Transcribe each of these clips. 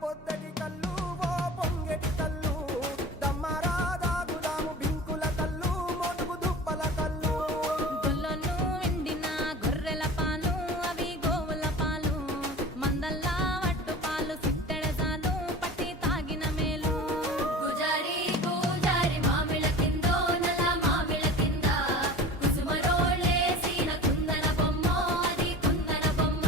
పొద్దటి కళ్ళు ఓ పొంగెటి కళ్ళు దమ్మరా దాగుదాము బింకుల కళ్ళు మోటుకు దుప్పల కళ్ళు గొల్లోళ్ళు ఎండిన గొర్రెల పాలు అవి గోవుల పాలు మందల్లా వట్టు పాలు సిట్టెడజాలు పట్టి తాగిన మేలు గుజారి గుజారి మామిళ్ళ కిందో నల్ల మామిళ్ళ కింద కుసుమరోళ్ళేసిన కుందన బొమ్మ అది కుందన బొమ్మ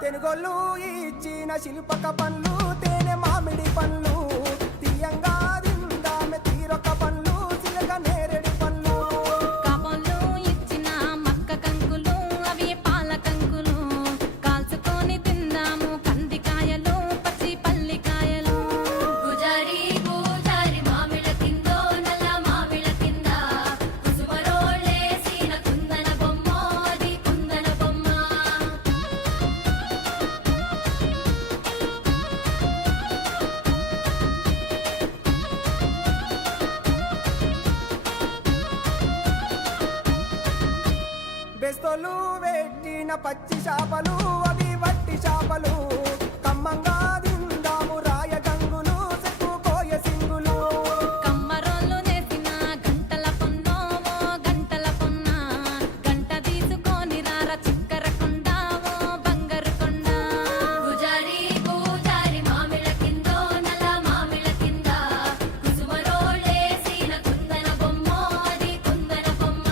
తెనుగోళ్ళు ఇచ్చిన శిల్పక పండ్లు తేనె మామిడి పండ్లు తీయంగా తిందామె తీరొక పండ్లు సిలక నేరేడి పండ్లు కాపంలో ఇచ్చిన మక్క కంకులు అవి పాల కంకులు కాల్చుకొని తిందాము కందికాయలు పచ్చి పల్లికాయలు గుజారి గుజారి మామిళ్ళ కిందో నల్ల మామిళ్ళ కింద కుసుమరోళ్ళేసిన కుందన బొమ్మ అది కుందన బొమ్మ బెస్తోలు పెట్టిన పచ్చి చేపలు అవి వట్టి చేపలు కమ్మంగా తిందాము రాయ గంగులు సెక్కు కోయ సింగులు కమ్మరోళ్ళు నేసిన గంటల పొన్నో ఓ గంటల పొన్న గంట తీసుకొని రార చిక్కర కొండ ఓ బంగారు కొండ గుజారి గుజారి మామిళ్ళ కిందో నల్ల మామిళ్ళ కింద కుసుమరోళ్ళేసిన కుందన బొమ్మ అది కుందన బొమ్మ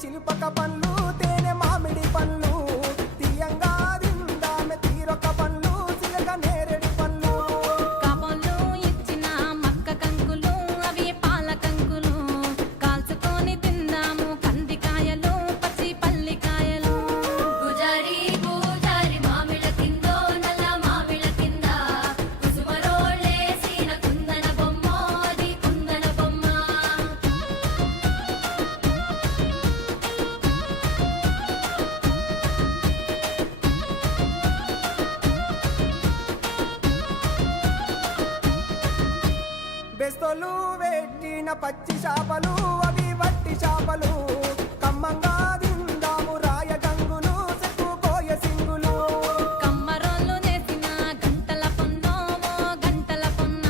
శిల్పక పండ్లు తేనె మామిడి పండ్లు తీయంగా తిందామె తీరొక పండ్లు సిలక నేరేడు పండ్లు కాపోళ్ళు ఇచ్చిన మక్క కంకులు అవి పాల కంకులు కాల్చుకొని తిందాము కందికాయలు పచ్చి పల్లికాయలు గుజారి గుజారి మామిళ్ళ కిందో నల్ల మామిళ్ళ కింద కుసుమరోళ్ళేసిన కుందన బొమ్మ అది కుందన బొమ్మ బెస్తోలు పెట్టిన పచ్చి చేపలు అవి వట్టి చేపలు కమ్మంగా తిందాము రాయ గంగులు సెక్కు కోయ సింగులు కమ్మరోళ్ళు నేసిన గంటల పొన్నోవో గంటల పొన్న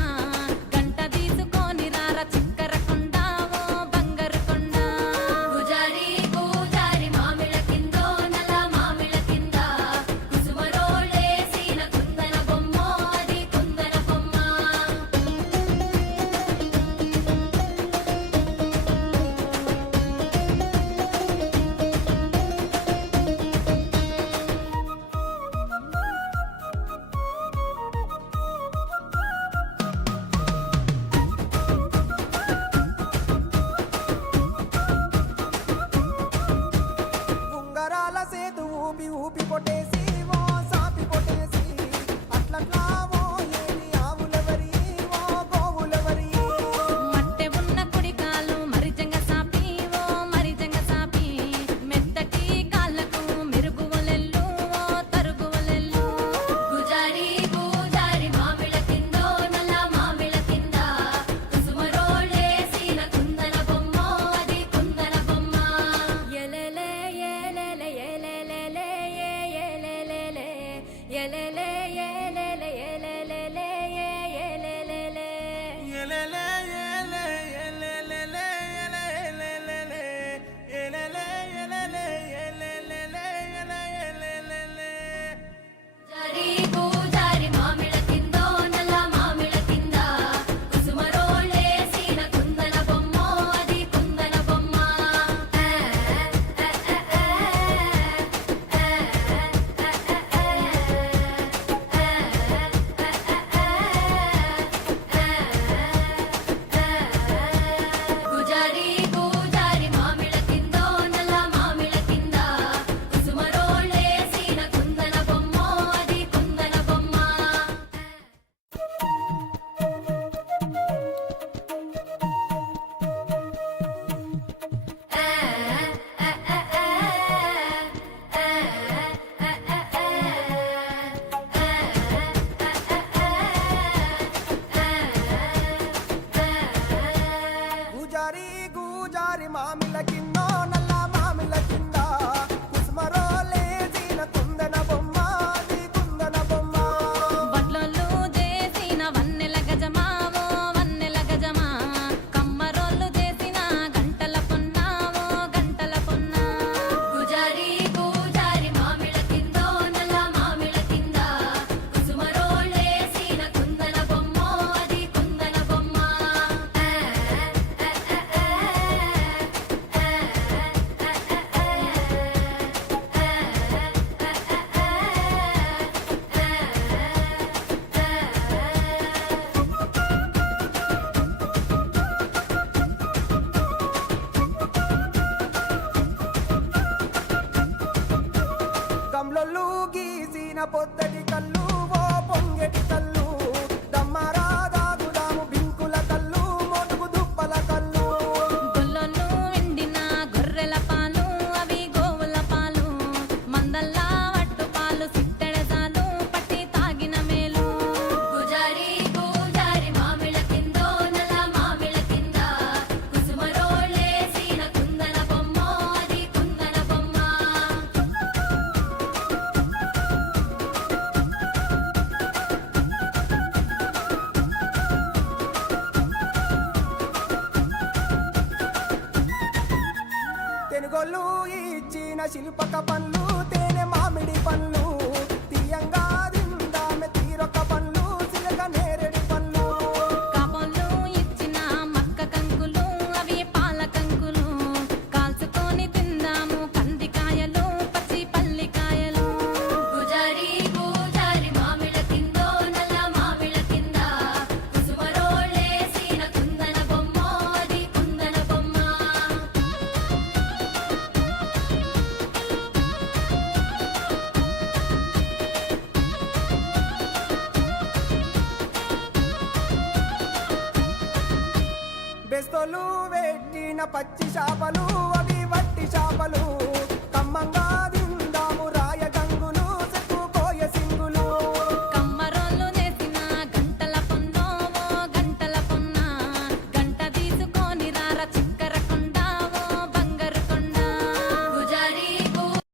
గంట తీసుకొని రార చిక్కర కొండావో బంగారు కొండ గుజారి గుజారి మామిళ్ళ కిందో నల్ల మామిళ్ళ కింద కుసుమరోళ్ళేసిన కుందన బొమ్మ అది కుందన బొమ్మ ఉంగరాల సేతు ఊపి ఊపి కొట్టేసి ఓ సాపి కొట్టేసి అట్లట్లా ఓ ఏలి ఆవులెవరి ఓ గోవులెవరి మట్టె ఉన్న కుడికాలు మరిజంగ సాపి ఓ మరిజంగ సాపి మెత్తటి కాళ్ళకు మెరుగువలెల్లు ఓ తరుగువలెల్లు గుజారి గుజారి మామిళ్ళ కిందో నల్ల మామిళ్ళ కింద కుసుమరోళ్ళేసిన కుందన బొమ్మ అది కుందన బొమ్మ ఎలెలే ఎలెలే ఎలెలే ఎలెలే ఎలెలే ఎలెలే ఎలెలే ఎలెలే జారి పూజారి మామిళ్ళ కిందో నల్ల మామిళ్ళ కింద కుసుమరోళ్ళేసిన కుందన బొమ్మ అది కుందన బొమ్మ గుజారి గుజారి మామిళ్ళ కిందో నల్ల మామిళ్ళ కింద కుసుమరోళ్ళేసిన కుందన బొమ్మ అది కుందన బొమ్మ గుజారి గుజారి మామిళ్ళ కిందో నల్ల మామిళ్ళ కింద కుసుమరోలేసిన కుందన బొమ్మ అది కుందన బొమ్మ వడ్లొల్లు చేసిన వన్నెల గజమావో వన్నెల గజమా కమ్మరోళ్ళు చేసిన గంటల పొన్నావో గంటల పొన్న గుజారి గుజారి మామిళ్ళ కిందో నల్ల మామిళ్ళ కింద కుసుమరోళ్ళేసిన కుందన బొమ్మ అది కుందన బొమ్మ గమ్లొల్లు గీసిన పొద్దటి కళ్ళు ఓ పొంగెటి కళ్ళు దమ్మరా దాగుదాము బింకుల కళ్ళు మోటుకు దుప్పల కళ్ళు గొల్లొల్లు ఎండిన గొర్రెల పాలు అవి గోవుల పాలు మందల్లా వట్టు పాలు సిట్టెడసాలు పట్టి తాగిన మేలు గుజారి గుజారి మామిళ్ళ కిందో నల్ల మామిళ్ళ కింద కుసుమరోళ్ళేసిన కుందన బొమ్మ అది కుందన బొమ్మ తెనుగోళ్ళు ఇచ్చిన శిల్పక పండ్లు తేనె మామిడి పండ్లు తీయంగా తిందామె తీరొక పండ్లు సిలక నేరేడు పండ్లు కాపోళ్ళు ఇచ్చిన మక్క కంకులు అవి పాల కంకులు కాల్చుకొని తిందాము బెస్తోలు పెట్టిన పచ్చి చేపలు అవి వట్టి చేపలు కమ్మంగా